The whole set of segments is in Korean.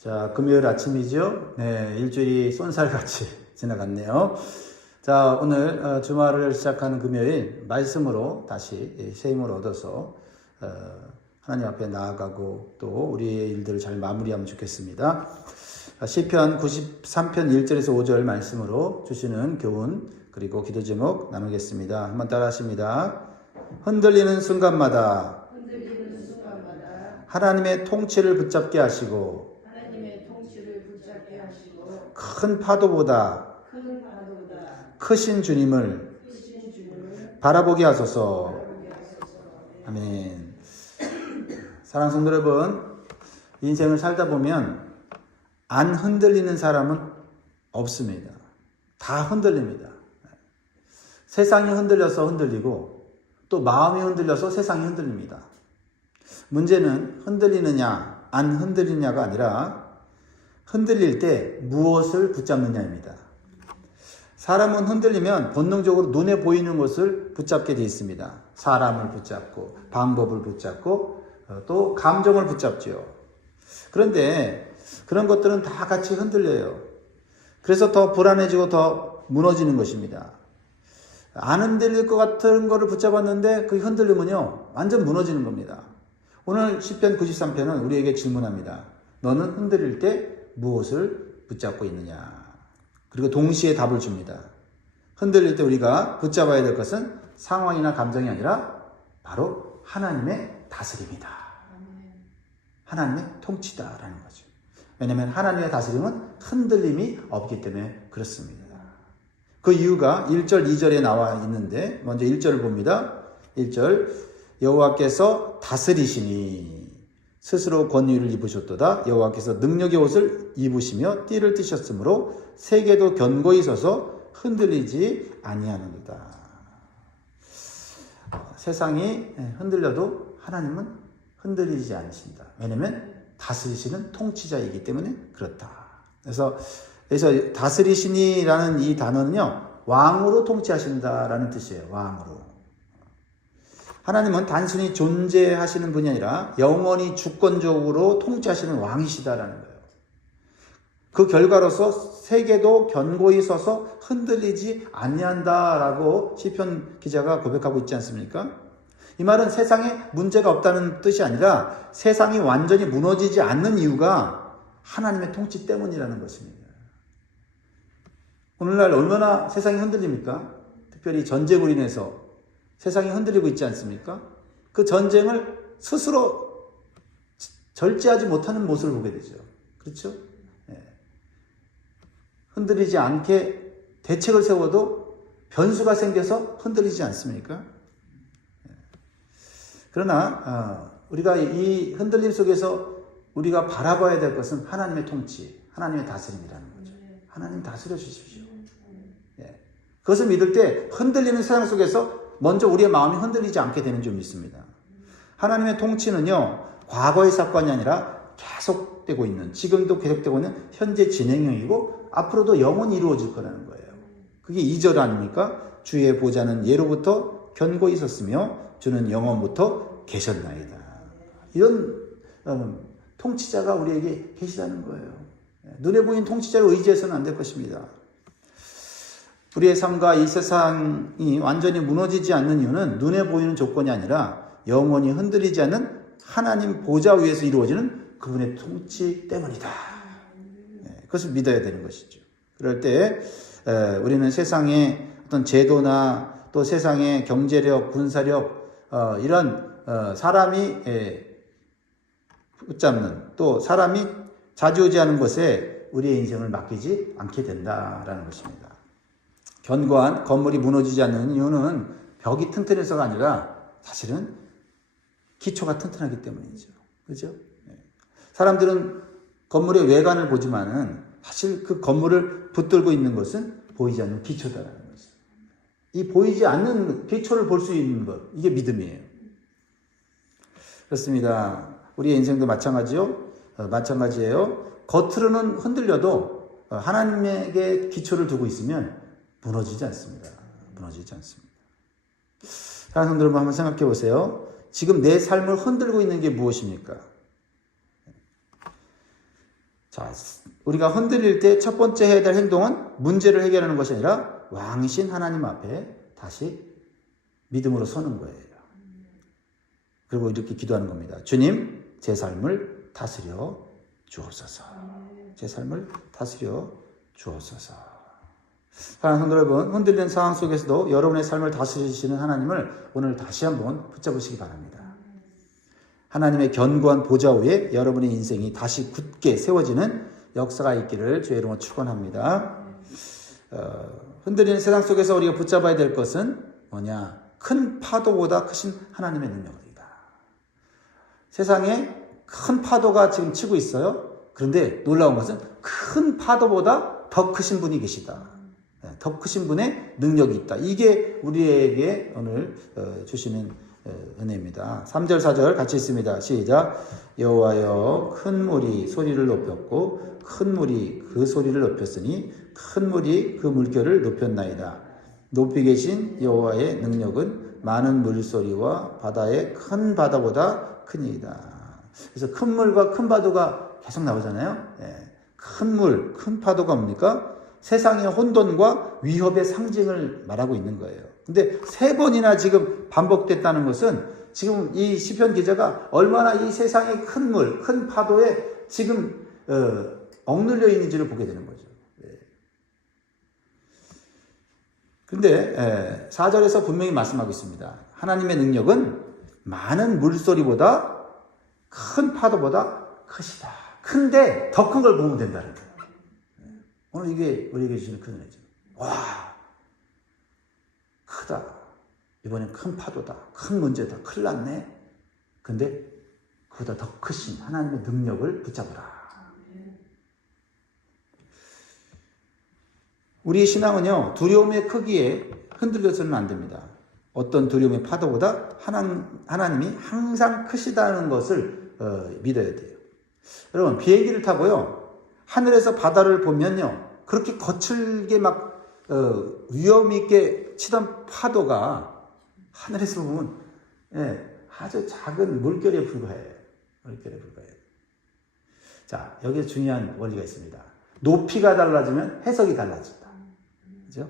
자, 금요일 아침이죠. 네, 일주일이 쏜살같이 지나갔네요. 자, 오늘 주말을 시작하는 금요일 말씀으로 다시 새 힘을 얻어서 하나님 앞에 나아가고 또 우리의 일들을 잘 마무리하면 좋겠습니다. 시편 93편 1절에서 5절 말씀으로 주시는 교훈 그리고 기도 제목 나누겠습니다. 한번 따라 하십니다. 흔들리는 순간마다 하나님의 통치를 붙잡게 하시고 큰 파도보다 크신 주님을 바라보게 하소서. 아멘. 사랑하는 성도 여러분, 인생을 살다 보면 안 흔들리는 사람은 없습니다. 다 흔들립니다. 세상이 흔들려서 흔들리고 또 마음이 흔들려서 세상이 흔들립니다. 문제는 흔들리느냐 안 흔들리느냐가 아니라 흔들릴 때 무엇을 붙잡느냐입니다. 사람은 흔들리면 본능적으로 눈에 보이는 것을 붙잡게 되어 있습니다. 사람을 붙잡고 방법을 붙잡고 또 감정을 붙잡죠. 그런데 그런 것들은 다 같이 흔들려요. 그래서 더 불안해지고 더 무너지는 것입니다. 안 흔들릴 것 같은 거를 붙잡았는데 그 흔들리면요 완전 무너지는 겁니다. 오늘 시편 93편은 우리에게 질문합니다. 너는 흔들릴 때 무엇을 붙잡고 있느냐? 그리고 동시에 답을 줍니다. 흔들릴 때 우리가 붙잡아야 될 것은 상황이나 감정이 아니라 바로 하나님의 다스림이다. 하나님의 통치다라는 거죠. 왜냐하면 하나님의 다스림은 흔들림이 없기 때문에 그렇습니다. 그 이유가 1절, 2절에 나와 있는데 먼저 1절을 봅니다. 1절 여호와께서 다스리시니 스스로 권위를 입으셨도다. 여호와께서 능력의 옷을 입으시며 띠를 띠셨으므로 세계도 견고히 서서 흔들리지 아니하는도다. 세상이 흔들려도 하나님은 흔들리지 않으신다. 왜냐하면 다스리시는 통치자이기 때문에 그렇다. 그래서 다스리시니라는 이 단어는요 왕으로 통치하신다라는 뜻이에요. 왕으로. 하나님은 단순히 존재하시는 분이 아니라 영원히 주권적으로 통치하시는 왕이시다라는 거예요. 그 결과로서 세계도 견고히 서서 흔들리지 아니한다라고 시편 기자가 고백하고 있지 않습니까? 이 말은 세상에 문제가 없다는 뜻이 아니라 세상이 완전히 무너지지 않는 이유가 하나님의 통치 때문이라는 것입니다. 오늘날 얼마나 세상이 흔들립니까? 특별히 전쟁으로 인해서 세상이 흔들리고 있지 않습니까? 그 전쟁을 스스로 절제하지 못하는 모습을 보게 되죠. 그렇죠? 네. 흔들리지 않게 대책을 세워도 변수가 생겨서 흔들리지 않습니까? 네. 그러나 우리가 이 흔들림 속에서 우리가 바라봐야 될 것은 하나님의 통치, 하나님의 다스림이라는 거죠. 하나님 다스려 주십시오. 네. 그것을 믿을 때 흔들리는 세상 속에서 먼저 우리의 마음이 흔들리지 않게 되는 점이 있습니다. 하나님의 통치는요, 과거의 사건이 아니라 계속되고 있는, 지금도 계속되고 있는 현재 진행형이고, 앞으로도 영원히 이루어질 거라는 거예요. 그게 2절 아닙니까? 주의 보좌는 예로부터 견고히 있었으며, 주는 영원부터 계셨나이다. 이런 통치자가 우리에게 계시다는 거예요. 눈에 보이는 통치자를 의지해서는 안 될 것입니다. 우리의 삶과 이 세상이 완전히 무너지지 않는 이유는 눈에 보이는 조건이 아니라 영원히 흔들리지 않는 하나님 보좌 위에서 이루어지는 그분의 통치 때문이다. 그것을 믿어야 되는 것이죠. 그럴 때 우리는 세상의 어떤 제도나 또 세상의 경제력, 군사력 이런 사람이 붙잡는 또 사람이 좌지우지하는 것에 우리의 인생을 맡기지 않게 된다라는 것입니다. 견고한 건물이 무너지지 않는 이유는 벽이 튼튼해서가 아니라 사실은 기초가 튼튼하기 때문이죠. 그렇죠? 사람들은 건물의 외관을 보지만은 사실 그 건물을 붙들고 있는 것은 보이지 않는 기초다라는 거죠. 이 보이지 않는 기초를 볼 수 있는 것, 이게 믿음이에요. 그렇습니다. 우리의 인생도 마찬가지예요. 겉으로는 흔들려도 하나님에게 기초를 두고 있으면 무너지지 않습니다. 무너지지 않습니다. 사랑하는 성도 여러분, 한번 생각해 보세요. 지금 내 삶을 흔들고 있는 게 무엇입니까? 자, 우리가 흔들릴 때 첫 번째 해야 될 행동은 문제를 해결하는 것이 아니라 왕이신 하나님 앞에 다시 믿음으로 서는 거예요. 그리고 이렇게 기도하는 겁니다. 주님, 제 삶을 다스려 주옵소서. 제 삶을 다스려 주옵소서. 사랑하는 성도 여러분, 흔들리는 상황 속에서도 여러분의 삶을 다스리시는 하나님을 오늘 다시 한번 붙잡으시기 바랍니다. 하나님의 견고한 보좌 위에 여러분의 인생이 다시 굳게 세워지는 역사가 있기를 주의 이름으로 축원합니다. 흔들리는 세상 속에서 우리가 붙잡아야 될 것은 뭐냐? 큰 파도보다 크신 하나님의 능력이다. 세상에 큰 파도가 지금 치고 있어요. 그런데 놀라운 것은 큰 파도보다 더 크신 분이 계시다. 더 크신 분의 능력이 있다. 이게 우리에게 오늘 주시는 은혜입니다. 3절 4절 같이 있습니다. 시작. 여호와여 큰 물이 소리를 높였고 큰 물이 그 소리를 높였으니 큰 물이 그 물결을 높였나이다. 높이 계신 여호와의 능력은 많은 물소리와 바다의 큰 바다보다 크니이다. 그래서 큰 물과 큰 파도가 계속 나오잖아요. 큰 물, 큰 파도가 뭡니까? 세상의 혼돈과 위협의 상징을 말하고 있는 거예요. 근데 3번이나 지금 반복됐다는 것은 지금 이 시편 기자가 얼마나 이 세상의 큰 물, 큰 파도에 지금 억눌려 있는지를 보게 되는 거죠. 그런데 4절에서 분명히 말씀하고 있습니다. 하나님의 능력은 많은 물소리보다 큰 파도보다 크시다. 큰데 더 큰 걸 보면 된다는 거예요. 오늘 이게 우리에게 주시는 큰 은혜죠. 와, 크다. 이번엔 큰 파도다. 큰 문제다. 큰일 났네. 근데 그보다 더 크신 하나님의 능력을 붙잡으라. 우리의 신앙은요, 두려움의 크기에 흔들려서는 안 됩니다. 어떤 두려움의 파도보다 하나님이 항상 크시다는 것을 믿어야 돼요. 여러분, 비행기를 타고요, 하늘에서 바다를 보면요, 그렇게 거칠게 막 위험 있게 치던 파도가 하늘에서 보면 아주 작은 물결에 불과해요. 물결에 불과해요. 자, 여기에 중요한 원리가 있습니다. 높이가 달라지면 해석이 달라진다. 그죠?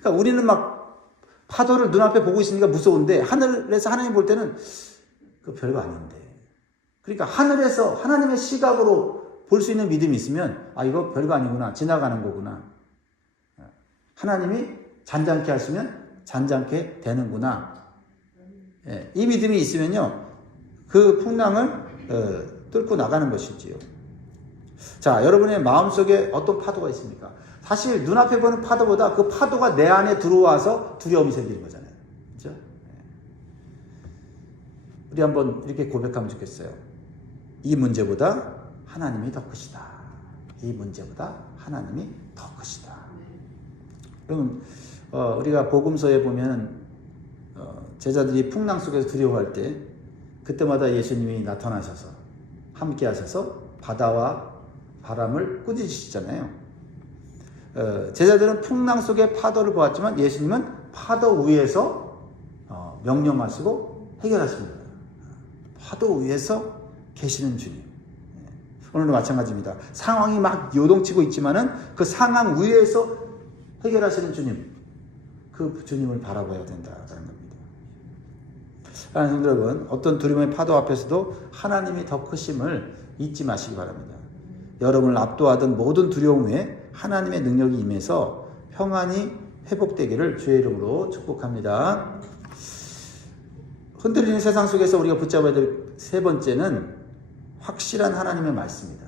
그러니까 우리는 막 파도를 눈앞에 보고 있으니까 무서운데 하늘에서 하나님 볼 때는 그 별거 아닌데. 그러니까 하늘에서 하나님의 시각으로 볼 수 있는 믿음이 있으면 이거 별거 아니구나. 지나가는 거구나. 하나님이 잔잔케 하시면 잔잔케 되는구나. 이 믿음이 있으면요, 그 풍랑을 뚫고 나가는 것이지요. 자, 여러분의 마음속에 어떤 파도가 있습니까? 사실 눈앞에 보는 파도보다 그 파도가 내 안에 들어와서 두려움이 생기는 거잖아요. 그렇죠? 우리 한번 이렇게 고백하면 좋겠어요. 이 문제보다 하나님이 더 크시다. 이 문제보다 하나님이 더 크시다. 그럼 우리가 복음서에 보면 제자들이 풍랑 속에서 두려워할 때 그때마다 예수님이 나타나셔서 함께 하셔서 바다와 바람을 꾸짖으시잖아요. 제자들은 풍랑 속의 파도를 보았지만 예수님은 파도 위에서 명령하시고 해결하십니다. 파도 위에서 계시는 주님. 오늘도 마찬가지입니다. 상황이 막 요동치고 있지만은 그 상황 위에서 해결하시는 주님, 그 주님을 바라봐야 된다는 겁니다. 사랑하는 성도 여러분, 어떤 두려움의 파도 앞에서도 하나님이 더 크심을 잊지 마시기 바랍니다. 여러분을 압도하던 모든 두려움 위에 하나님의 능력이 임해서 평안이 회복되기를 주의 이름으로 축복합니다. 흔들리는 세상 속에서 우리가 붙잡아야 될 3번째는 확실한 하나님의 말씀이다.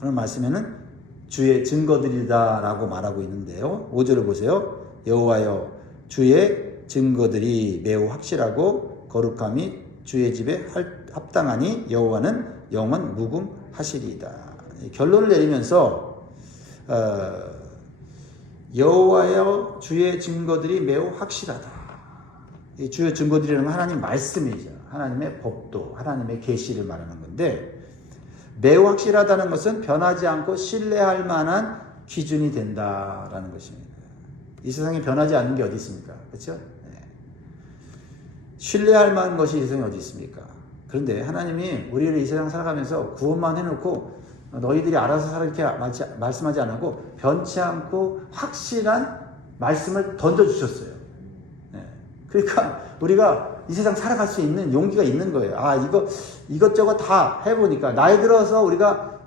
오늘 말씀에는 주의 증거들이다 라고 말하고 있는데요. 5절을 보세요. 여호와여 주의 증거들이 매우 확실하고 거룩함이 주의 집에 합당하니 여호와는 영원 무궁하시리이다. 결론을 내리면서 여호와여 주의 증거들이 매우 확실하다. 이 주의 증거들이라는 건 하나님 말씀이죠. 하나님의 법도, 하나님의 계시를 말하는 건데, 매우 확실하다는 것은 변하지 않고 신뢰할 만한 기준이 된다라는 것입니다. 이 세상에 변하지 않는 게 어디 있습니까? 그렇죠? 신뢰할 만한 것이 이 세상에 어디 있습니까? 그런데 하나님이 우리를 이 세상 살아가면서 구원만 해놓고 너희들이 알아서 살아 이렇게 말씀하지 않고 변치 않고 확실한 말씀을 던져주셨어요. 그러니까 우리가 이 세상 살아갈 수 있는 용기가 있는 거예요. 이것저것 다 해보니까 나이 들어서 우리가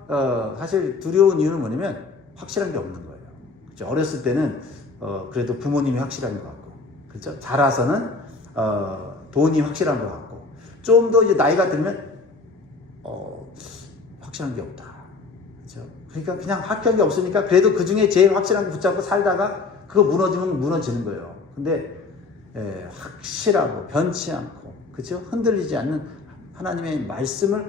사실 두려운 이유는 뭐냐면 확실한 게 없는 거예요. 그렇죠? 어렸을 때는 그래도 부모님이 확실한 것 같고, 그렇죠? 자라서는 돈이 확실한 것 같고, 좀 더 이제 나이가 들면 확실한 게 없다. 그렇죠? 그러니까 그냥 확실한 게 없으니까 그래도 그 중에 제일 확실한 거 붙잡고 살다가 그거 무너지면 무너지는 거예요. 근데 확실하고 변치 않고, 그렇죠? 흔들리지 않는 하나님의 말씀을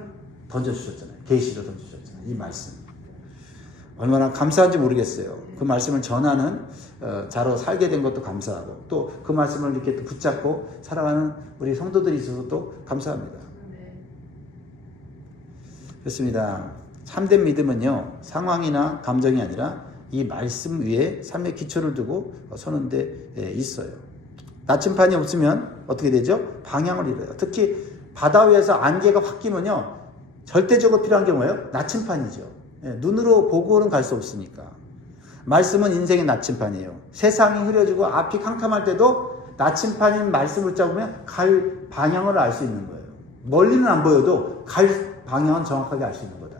던져주셨잖아요. 계시로 던져주셨잖아요. 이 말씀 얼마나 감사한지 모르겠어요. 그 말씀을 전하는 자로 살게 된 것도 감사하고, 또 그 말씀을 이렇게 또 붙잡고 살아가는 우리 성도들이 있어서 또 감사합니다. 그렇습니다. 참된 믿음은요, 상황이나 감정이 아니라 이 말씀 위에 삶의 기초를 두고 서는 데 있어요. 나침판이 없으면 어떻게 되죠? 방향을 잃어요. 특히 바다 위에서 안개가 확 끼면요, 절대적으로 필요한 게 뭐예요? 나침판이죠. 눈으로 보고는 갈 수 없으니까. 말씀은 인생의 나침판이에요. 세상이 흐려지고 앞이 캄캄할 때도 나침판인 말씀을 잡으면 갈 방향을 알 수 있는 거예요. 멀리는 안 보여도 갈 방향은 정확하게 알 수 있는 거다.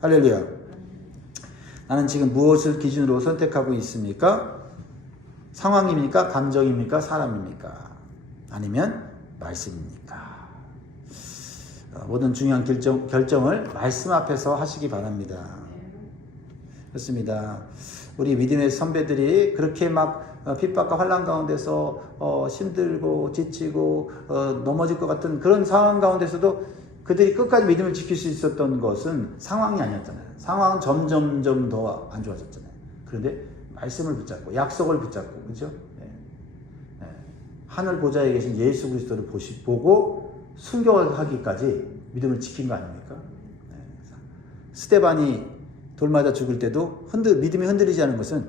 할렐루야. 나는 지금 무엇을 기준으로 선택하고 있습니까? 상황입니까? 감정입니까? 사람입니까? 아니면 말씀입니까? 모든 중요한 결정을 말씀 앞에서 하시기 바랍니다. 그렇습니다. 우리 믿음의 선배들이 그렇게 막 핍박과 환난 가운데서 힘들고 지치고 넘어질 것 같은 그런 상황 가운데서도 그들이 끝까지 믿음을 지킬 수 있었던 것은 상황이 아니었잖아요. 상황은 점점 더 안 좋아졌잖아요. 그런데 말씀을 붙잡고 약속을 붙잡고, 그렇죠? 하늘 보좌에 계신 예수 그리스도를 보고 순교하기까지 믿음을 지킨 거 아닙니까? 스데반이 돌 맞아 죽을 때도 믿음이 흔들리지 않은 것은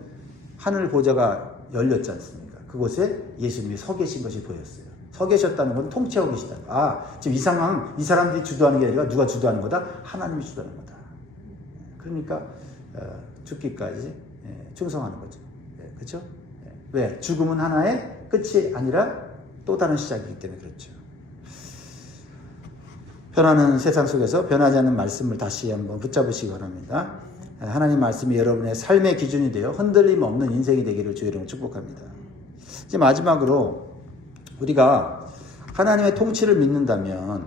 하늘 보좌가 열렸지 않습니까? 그곳에 예수님이 서 계신 것이 보였어요. 서 계셨다는 건 통치하고 계시다는 거. 지금 이 상황, 이 사람들이 주도하는 게 아니라 누가 주도하는 거다? 하나님이 주도하는 거다. 그러니까 죽기까지 충성하는 거죠. 그렇죠? 왜? 죽음은 하나의 끝이 아니라 또 다른 시작이기 때문에 그렇죠. 변하는 세상 속에서 변하지 않는 말씀을 다시 한번 붙잡으시기 바랍니다. 하나님 말씀이 여러분의 삶의 기준이 되어 흔들림 없는 인생이 되기를 주의 이름으로 축복합니다. 이제 마지막으로 우리가 하나님의 통치를 믿는다면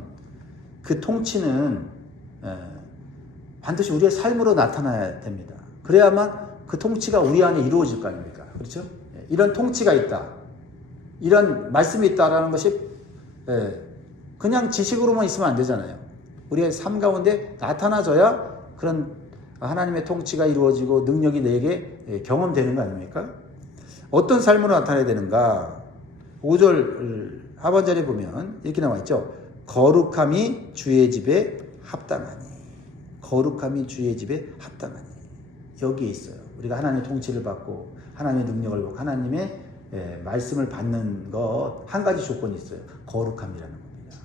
그 통치는 반드시 우리의 삶으로 나타나야 됩니다. 그래야만 그 통치가 우리 안에 이루어질 거 아닙니까? 그렇죠? 이런 통치가 있다, 이런 말씀이 있다라는 것이 그냥 지식으로만 있으면 안 되잖아요. 우리의 삶 가운데 나타나져야 그런 하나님의 통치가 이루어지고 능력이 내게 경험되는 거 아닙니까? 어떤 삶으로 나타나야 되는가? 5절 하반절에 보면 이렇게 나와 있죠. 거룩함이 주의 집에 합당하니. 거룩함이 주의 집에 합당하니. 여기에 있어요. 우리가 하나님의 통치를 받고 하나님의 능력을 받고 하나님의 말씀을 받는 것 한 가지 조건이 있어요. 거룩함이라는 겁니다.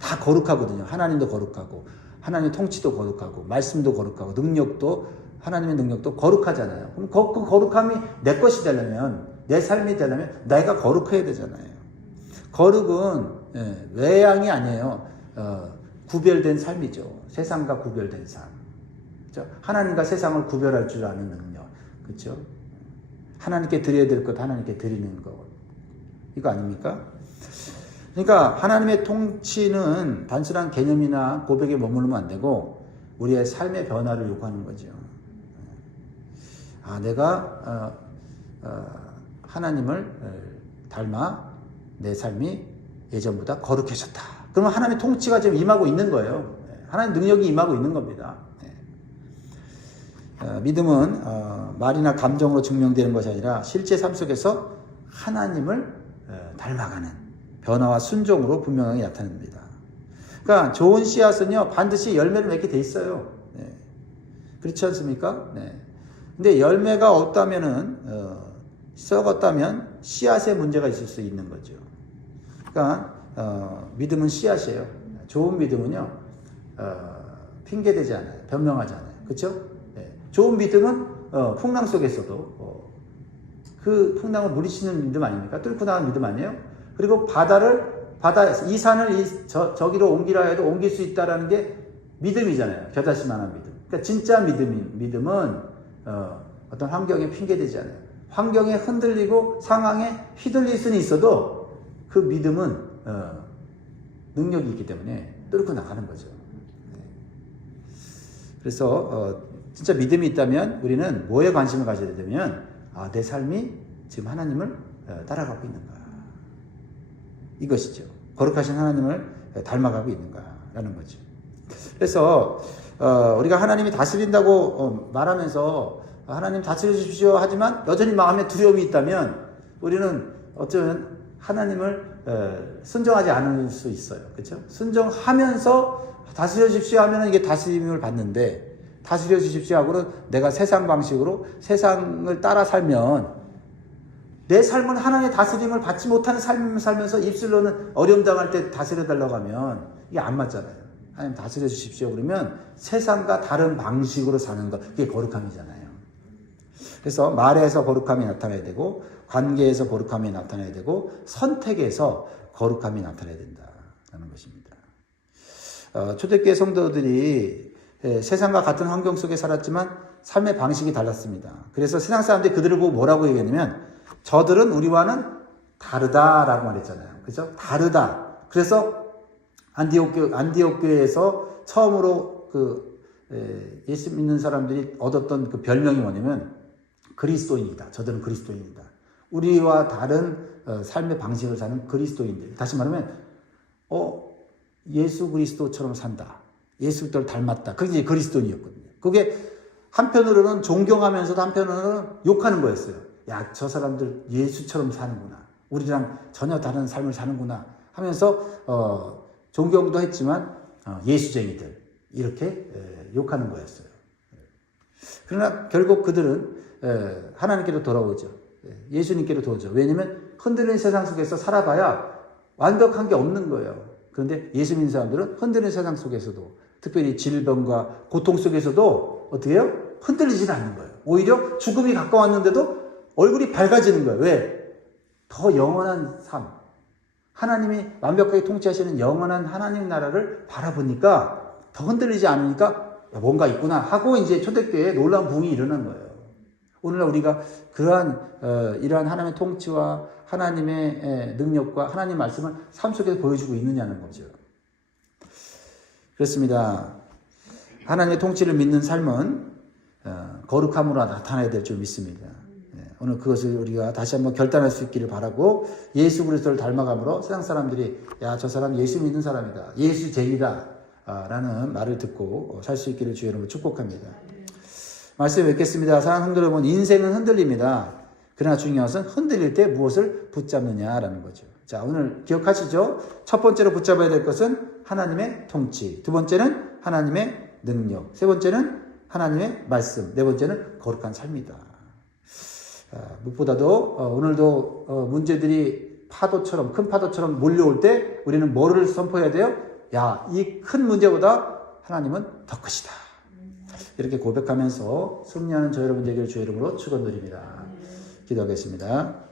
다 거룩하거든요. 하나님도 거룩하고 하나님의 통치도 거룩하고 말씀도 거룩하고 능력도, 하나님의 능력도 거룩하잖아요. 그럼 그 거룩함이 내 것이 되려면, 내 삶이 되려면 내가 거룩해야 되잖아요. 거룩은 외양이 아니에요. 구별된 삶이죠. 세상과 구별된 삶. 그렇죠? 하나님과 세상을 구별할 줄 아는 능력. 그렇죠? 하나님께 드려야 될 것 하나님께 드리는 것. 이거 아닙니까? 그러니까 하나님의 통치는 단순한 개념이나 고백에 머무르면 안 되고 우리의 삶의 변화를 요구하는 거죠. 내가 하나님을 닮아 내 삶이 예전보다 거룩해졌다. 그러면 하나님의 통치가 지금 임하고 있는 거예요. 하나님 능력이 임하고 있는 겁니다. 믿음은 말이나 감정으로 증명되는 것이 아니라 실제 삶 속에서 하나님을 닮아가는 변화와 순종으로 분명하게 나타납니다. 그러니까 좋은 씨앗은요 반드시 열매를 맺게 돼 있어요. 그렇지 않습니까? 근데 열매가 없다면은 썩었다면 씨앗에 문제가 있을 수 있는 거죠. 그러니까 믿음은 씨앗이에요. 좋은 믿음은요 핑계대지 않아요. 변명하지 않아요. 그렇죠? 좋은 믿음은 풍랑 속에서도 그 풍랑을 물리치는 믿음 아닙니까? 뚫고 나가는 믿음 아니에요? 그리고 이 산을 저기로 옮기라 해도 옮길 수 있다라는 게 믿음이잖아요. 겨자씨만한 믿음. 그러니까 진짜 믿음은 어떤 환경에 핑계대지 않아요. 환경에 흔들리고 상황에 휘둘릴 수는 있어도 그 믿음은 능력이 있기 때문에 뚫고 나가는 거죠. 그래서 진짜 믿음이 있다면 우리는 뭐에 관심을 가져야 되냐면 내 삶이 지금 하나님을 따라가고 있는가, 이것이죠. 거룩하신 하나님을 닮아가고 있는가라는 거죠. 그래서 우리가 하나님이 다스린다고 말하면서 하나님 다스려 주십시오 하지만 여전히 마음에 두려움이 있다면 우리는 어쩌면 하나님을 순종하지 않을 수 있어요. 그렇죠? 순종하면서 다스려 주십시오 하면 이게 다스림을 받는데, 다스려 주십시오 하고는 내가 세상 방식으로 세상을 따라 살면 내 삶은 하나님의 다스림을 받지 못하는 삶을 살면서 입술로는 어려움 당할 때 다스려 달라고 하면 이게 안 맞잖아요. 하나님 다스려 주십시오 그러면 세상과 다른 방식으로 사는 것, 그게 거룩함이잖아요. 그래서 말에서 거룩함이 나타나야 되고, 관계에서 거룩함이 나타나야 되고, 선택에서 거룩함이 나타나야 된다는 것입니다. 초대교회 성도들이 세상과 같은 환경 속에 살았지만 삶의 방식이 달랐습니다. 그래서 세상 사람들이 그들을 보고 뭐라고 얘기했냐면 저들은 우리와는 다르다라고 말했잖아요. 그죠? 다르다. 그래서 안디옥 교회에서 처음으로 예수 믿는 사람들이 얻었던 그 별명이 뭐냐면 그리스도인이다. 저들은 그리스도인이다. 우리와 다른 삶의 방식을 사는 그리스도인들. 다시 말하면 예수 그리스도처럼 산다. 예수 그리스도를 닮았다. 그게 이제 그리스도인이었거든요. 그게 한편으로는 존경하면서도 한편으로는 욕하는 거였어요. 야, 저 사람들 예수처럼 사는구나. 우리랑 전혀 다른 삶을 사는구나 하면서 존경도 했지만 예수쟁이들 이렇게 욕하는 거였어요. 그러나 결국 그들은 하나님께로 돌아오죠. 예수님께로 돌아오죠. 왜냐하면 흔들리는 세상 속에서 살아봐야 완벽한 게 없는 거예요. 그런데 예수 믿는 사람들은 흔들리는 세상 속에서도, 특별히 질병과 고통 속에서도 어떻게 해요? 흔들리지는 않는 거예요. 오히려 죽음이 가까웠는데도 얼굴이 밝아지는 거예요. 왜? 더 영원한 삶, 하나님이 완벽하게 통치하시는 영원한 하나님 나라를 바라보니까 더 흔들리지 않으니까 뭔가 있구나 하고 이제 초대교회에 놀라운 부흥이 일어난 거예요. 오늘날 우리가 이러한 하나님의 통치와 하나님의 능력과 하나님의 말씀을 삶 속에서 보여주고 있느냐는 거죠. 그렇습니다. 하나님의 통치를 믿는 삶은 거룩함으로 나타나야 될 줄 믿습니다. 오늘 그것을 우리가 다시 한번 결단할 수 있기를 바라고, 예수 그리스도를 닮아감으로 세상 사람들이 야, 저 사람 예수 믿는 사람이다, 예수쟁이다 라는 말을 듣고 살 수 있기를 주의 이름으로 축복합니다. 말씀 뵙겠습니다. 사랑하는 성도 여러분, 인생은 흔들립니다. 그러나 중요한 것은 흔들릴 때 무엇을 붙잡느냐라는 거죠. 자, 오늘 기억하시죠? 첫 번째로 붙잡아야 될 것은 하나님의 통치, 두 번째는 하나님의 능력, 세 번째는 하나님의 말씀, 네 번째는 거룩한 삶이다. 무엇보다도 오늘도 문제들이 큰 파도처럼 몰려올 때 우리는 뭐를 선포해야 돼요? 야, 이 큰 문제보다 하나님은 더 크시다. 이렇게 고백하면서 승리하는 저 여러분 되기를 주의 이름으로 축원드립니다. 기도하겠습니다.